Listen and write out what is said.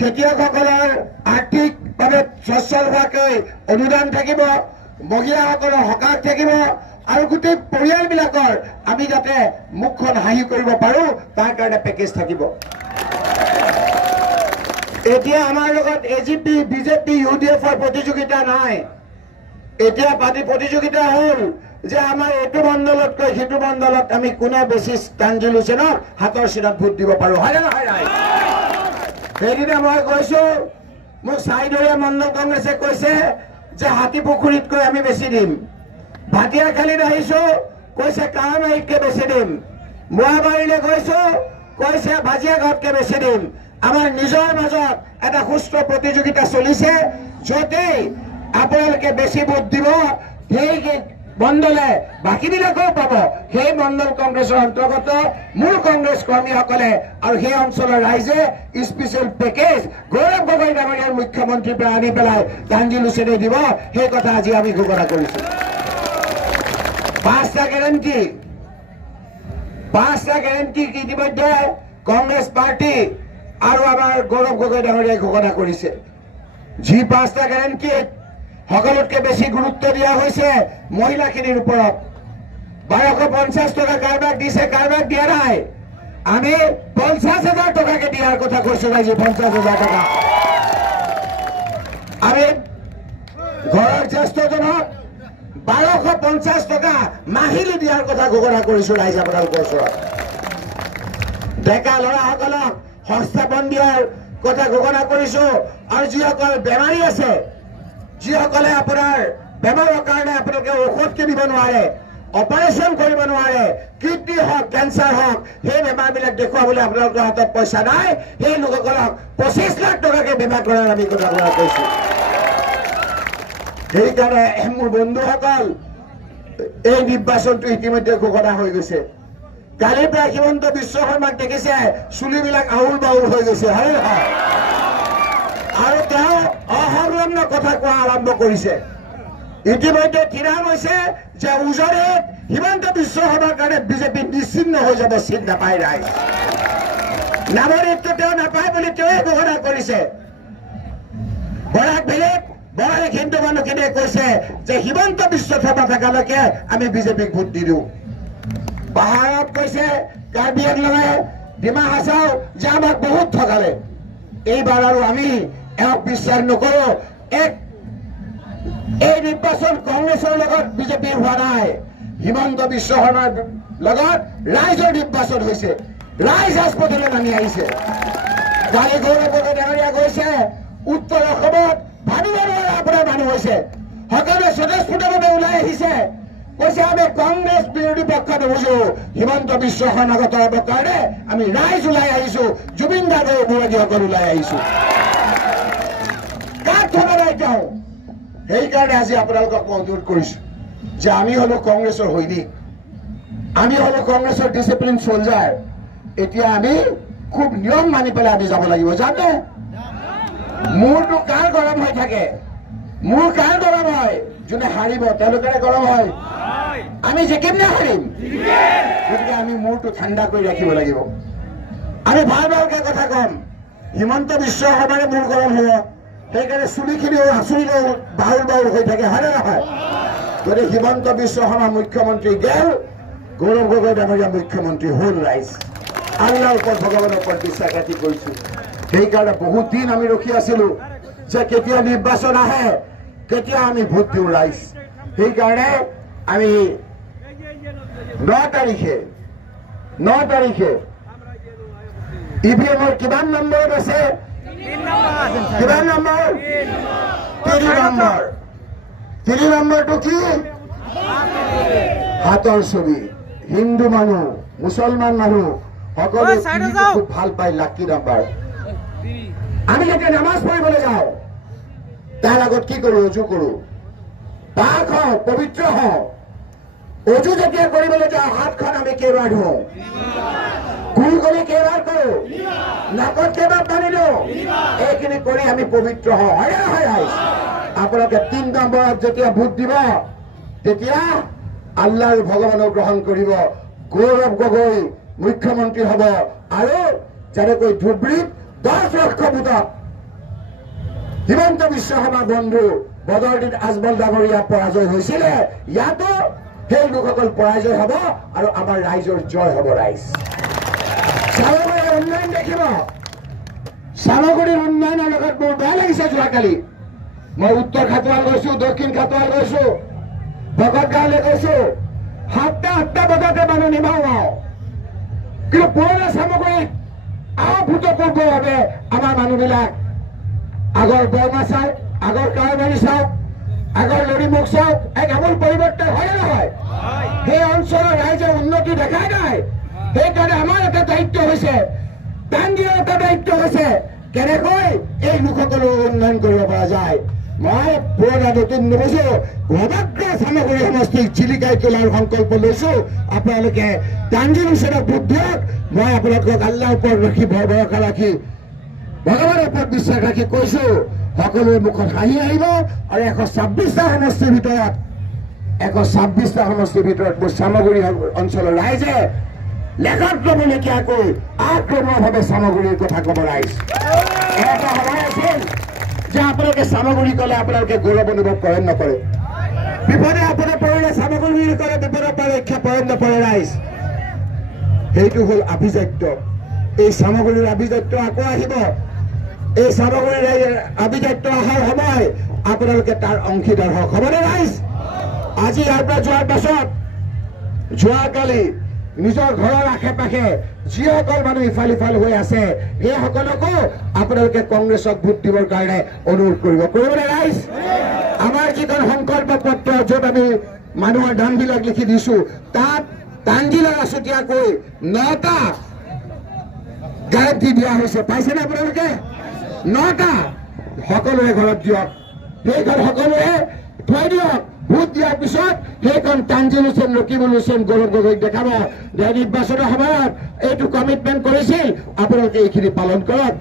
খেতিয়কসকলৰ আৰ্থিকভাৱে সচ্ছল হোৱাকৈ অনুদান থাকিব, মহিলাসকলৰ সকাহ থাকিব আৰু গোটেই পৰিয়ালবিলাকৰ আমি যাতে মুখখন হাঁহি কৰিব পাৰোঁ তাৰ কাৰণে পেকেজ থাকিব। এতিয়া আমাৰ লগত এজিপি, বিজেপি, ইউডিএফৰ প্ৰতিযোগিতা নাই। এতিয়া প্ৰতিযোগিতা হ'ল যে আমাৰ এইটো মণ্ডলতকৈ সিটো মণ্ডলত আমি কোনে বেছি তানজিল হুছেইনক হাতৰ চিনত ভোট দিব পাৰোঁ, হয়নে নহয়? সেইদিনা মই কৈছো, মোক চাইদৰীয়া মণ্ডল কংগ্ৰেছে কৈছে যে হাতীপুখুৰীতকৈ আমি বেছি দিম। ভাটিয়াখালীত আহিছো, কৈছে কামামাৰীতকৈ বেছি দিম। মোৱাবাৰীলৈ গৈছো, কৈছে ভাজিয়াঘাটতকৈ বেছি দিম। আমাৰ নিজৰ মাজত এটা সুস্থ প্ৰতিযোগিতা চলিছে। য'তেই আপোনালোকে বেছি ভোট দিব সেই মণ্ডলে বাকীবিলাকেও পাব। সেই মণ্ডল কংগ্ৰেছৰ অন্তৰ্গত মোৰ কংগ্ৰেছ কৰ্মীসকলে আৰু সেই অঞ্চলৰ ৰাইজে স্পেচিয়েল পেকেজ গৌৰৱ গগৈ ডাঙৰীয়াৰ মুখ্যমন্ত্ৰীৰ পৰা আনি পেলাই তানজিল হুছেইনে দিব। সেই কথা আজি আমি ঘোষণা কৰিছো। 5টা গ্যাৰেণ্টি ইতিমধ্যে কংগ্ৰেছ পাৰ্টি আৰু আমাৰ গৌৰৱ গগৈ ডাঙৰীয়াই ঘোষণা কৰিছে। যি 5টা গ্যাৰেণ্টিত সকলোতকৈ বেছি গুৰুত্ব দিয়া হৈছে মহিলাখিনিৰ ওপৰত। 1250 টকা কাৰোবাক দিছে, কাৰোবাক দিয়া নাই। আমি 50,000 টকাকে দিয়াৰ কথা কৈছো। আজি 50,000 টকা আমি ঘৰৰ জ্যেষ্ঠজনক 1250 টকা মাহিলী দিয়াৰ কথা ঘোষণা কৰিছো ৰাইজ আপোনালোকৰ ওচৰত। ডেকা ল'ৰাসকলক সংস্থাপন দিয়াৰ কথা ঘোষণা কৰিছো। আৰু যিসকল বেমাৰী আছে, যিসকলে আপোনাৰ বেমাৰৰ কাৰণে আপোনালোকে ঔষধ কিনিব নোৱাৰে, অপাৰেশ্যন কৰিব নোৱাৰে, কিডনী হওক, কেঞ্চাৰ হওক, সেই বেমাৰবিলাক দেখুৱাবলৈ আপোনালোকৰ হাতত পইচা নাই, সেই লোকসকলক 25 লাখ টকাকে বীমা কৰাৰ আমি কথা ঘোষণা কৰিছো। সেইকাৰণে মোৰ বন্ধুসকল, এই নিৰ্বাচনটো ইতিমধ্যে ঘোষণা হৈ গৈছে। কালিৰ পৰা হিমন্ত বিশ্ব শৰ্মাক দেখিছে, চুলিবিলাক আউল বাউল হৈ গৈছে, হয় নহয়? আৰু তেওঁ অসংলগ্ন কথা কোৱা আৰম্ভ কৰিছে। ইতিমধ্যে থিৰাং হৈছে যে উজনিত হিমন্ত বিশ্ব শৰ্মাৰ কাৰণে বিজেপি নিশ্চিন্ন হৈ যাব, চিন নাপায় ৰাইজ। নামনিতটো তেওঁ নাপায় বুলি তেওঁৱে ঘোষণা কৰিছে। বৰাক ভেলীত বৰাক হিন্দু মানুহখিনিয়ে কৈছে যে হিমন্ত বিশ্ব শৰ্মা থকালৈকে আমি বিজেপিক ভোট দি দিওঁ। পাহাৰত কৈছে, কাৰ্বি আংলঙে, ডিমা হাছাও যে আমাক বহুত ঠগালে। এইবাৰ আৰু আমি এওঁক বিশ্বাস নকৰো। এই নিৰ্বাচন কংগ্ৰেছৰ লগত বিজেপিৰ হোৱা নাই, হিমন্ত বিশ্ব শৰ্মাৰ লগত ৰাইজৰ নিৰ্বাচন হৈছে। ৰাইজ ৰাজপথলৈ নামি আহিছে। কালি গৌৰৱ গগৈ ডাঙৰীয়া গৈছে, উত্তৰ অসমত ভাবিব নোৱাৰা আপোনাৰ মানুহ হৈছে। সকলোৱে স্বতঃস্ফূৰ্তভাৱে ওলাই আহিছে, কৈছে আমি কংগ্ৰেছ বিৰোধী পক্ষ নুবুজো, হিমন্ত বিশ্ব শৰ্মাক আঁতৰাবৰ কাৰণে আমি ৰাইজ ওলাই আহিছো, জুবিন গাৰ্গৰ মুৰব্বীসকল ওলাই আহিছো। কাক থকা নাই তেওঁ? সেইকাৰণে আজি আপোনালোকক মই অনুৰোধ কৰিছো যে আমি হলো কংগ্ৰেছৰ সৈনিক, আমি হলো কংগ্ৰেছৰ ডিচিপ্লিন চলজাৰ। এতিয়া আমি খুব নিয়ম মানি পেলাই আমি যাব লাগিব। জানে মূৰটো কাৰ গৰম হৈ থাকে? মূৰ কাৰ গৰম হয়? যোনে হাৰিব তেওঁলোকে গৰম হয়। আমি জিকিম নে হাৰিম? গতিকে আমি মূৰটো ঠাণ্ডা কৰি ৰাখিব লাগিব। আমি ভাল ভালকে কথা কম। হিমন্ত বিশ্ব শৰ্মাৰে মূৰ গৰম হ'ব, সেইকাৰণে চুলিখিনিও আঁচুৰিলেও বাউল বাউল হৈ থাকে, হয় নে নহয়? গতিকে হিমন্ত বিশ্ব শৰ্মা মুখ্যমন্ত্ৰী গেল, গৌৰৱ গগৈ ডাঙৰীয়া মুখ্যমন্ত্ৰী হ'ল। ৰাইজ আল্লাহৰ ওপৰত, ভগৱানৰ ওপৰত বিশ্বাস ৰাখি কৰিছো। সেইকাৰণে বহুত দিন আমি ৰখি আছিলো যে কেতিয়া নিৰ্বাচন আহে, কেতিয়া আমি ভোট দিওঁ ৰাইজ। সেইকাৰণে আমি 9 তাৰিখে ইভিএমৰ কিমান নম্বৰত আছে? কিমান নম্বৰ? 3 নম্বৰ। 3 নম্বৰটো কি? হাতৰ ছবি। হিন্দু মানুহ, মুছলমান মানুহ সকলোৱে খুব ভাল পায় লাকি নাম্বাৰ। আমি যেতিয়া নামাজ পঢ়িবলৈ যাওঁ তাৰ আগত কি কৰো? অজু কৰো, পাক হওঁ, পবিত্ৰ হওঁ। অজু যেতিয়া কৰিবলৈ যাওঁ হাতখন আমি কেইবাৰ ধুওঁ? কুলকলি কেইবাৰ কৰো? নাকত কেইবাৰ পানী দিওঁ? এইখিনি কৰি আমি পবিত্ৰ হওঁ, হয় নে নহয় ৰাইজ? আপোনালোকে 3 নম্বৰত যেতিয়া ভোট দিব তেতিয়া আল্লাহ ভগৱানক গ্ৰহণ কৰিব, গৌৰৱ গগৈ মুখ্যমন্ত্ৰী হ'ব। আৰু যেনেকৈ ধুবুৰীত 10 লক্ষ ভোটত হিমন্ত বিশ্ব শৰ্মা বন্ধু বদৰুদ্দিন আজমল ডাঙৰীয়া পৰাজয় হৈছিলে, ইয়াতো সেই লোকসকল পৰাজয় হ'ব আৰু আমাৰ ৰাইজৰ জয় হ'ব। ৰাইজ চামগুৰিৰ উন্নয়ন দেখিব। চামগুৰিৰ উন্নয়নৰ লগত মোৰ বেয়া লাগিছে। যোৱাকালি মই উত্তৰ খাটোৱাল গৈছো, দক্ষিণ খাটোৱাল গৈছো, ভকত গাঁৱলৈ গৈছো। 7টা বজাতে মানুহ নিমাও, কিন্তু পুৰণা চামগুৰিত অভূতপূৰ্বভাৱে আমাৰ মানুহবিলাক আগৰ বৰমা চাওক, আগৰ কাৱৈমাৰী চাওক, আগৰ লৰিমুখ চাওক, এক আমূল পৰিৱৰ্তন হয় নহয়? সেই অঞ্চলৰ ৰাইজৰ উন্নতি দেখাই নাই। সেইকাৰণে আমাৰ এটা দায়িত্ব হৈছে, টাংগীৰ এটা দায়িত্ব হৈছে, কেনেকৈ এই লোকসকলৰ উন্নয়ন কৰিব পৰা যায়। মই পুৰণা নতুন নুবুজো, সমগ্ৰ চামগুৰি সমষ্টিক জিলিকাই তোলাৰ সংকল্প লৈছো। আপোনালোকে টাংগীৰ ওচৰত ভোট দিয়ক। মই আপোনালোকক আল্লাহৰ ওপৰত ৰাখি ভৰসা ৰাখি, ভগৱানৰ ওপৰত বিশ্বাস ৰাখি কৈছো, সকলোৰে মুখত হাঁহি আহিব। আৰু 126টা সমষ্টিৰ ভিতৰত 126টা সমষ্টিৰ ভিতৰত মোৰ চামগুৰি অঞ্চলৰ ৰাইজে লেখত ল'বলগীয়াকৈ আক্ৰমণভাৱে চামগুৰিৰ কথা ক'ব। ৰাইজ এটা সময় আছিল যে আপোনালোকে চামগুৰি ক'লে আপোনালোকে গৌৰৱ অনুভৱ কৰে নকৰে? বিপদে আপদে পৰিলে চামগুৰি কৰে, বিপদৰ পৰা ৰক্ষা পৰে নপৰে? ৰাইজ সেইটো হ'ল আভিজাত্য। এই চামগুৰিৰ আভিজাত্য আকৌ আহিব। এই চামগুৰিৰ আভিজাত্য অহাৰ সময় আপোনালোকে তাৰ অংশীদাৰ হওক। হ'বনে ৰাইজ? আজি ইয়াৰ পৰা যোৱাৰ পাছত যোৱাকালি নিজৰ ঘৰৰ আশে পাশে যিসকল মানুহ ইফাল সিফাল হৈ আছে, সেইসকলকো আপোনালোকে কংগ্ৰেছক ভোট দিবৰ কাৰণে অনুৰোধ কৰিবনে ৰাইজ? আমাৰ যিখন সংকল্প পত্ৰ, য'ত আমি মানুহৰ নামবিলাক লিখি দিছো, তাত টাংগীলৈ আছুতীয়াকৈ 9টা গেৰাণ্টি দিয়া হৈছে। পাইছেনে আপোনালোকে? 9টা সকলোৰে ঘৰত দিয়ক। সেইখন সকলোৱে থৈ দিয়ক। ভোট দিয়াৰ পিছত সেইখন তানজিল হুছেইন, ৰকিবুল হুছেইন, গৌৰৱ গগৈক দেখাব যে নিৰ্বাচনৰ সময়ত এইটো কমিটমেণ্ট কৰিছিল। আপোনালোকে এইখিনি পালন কৰক।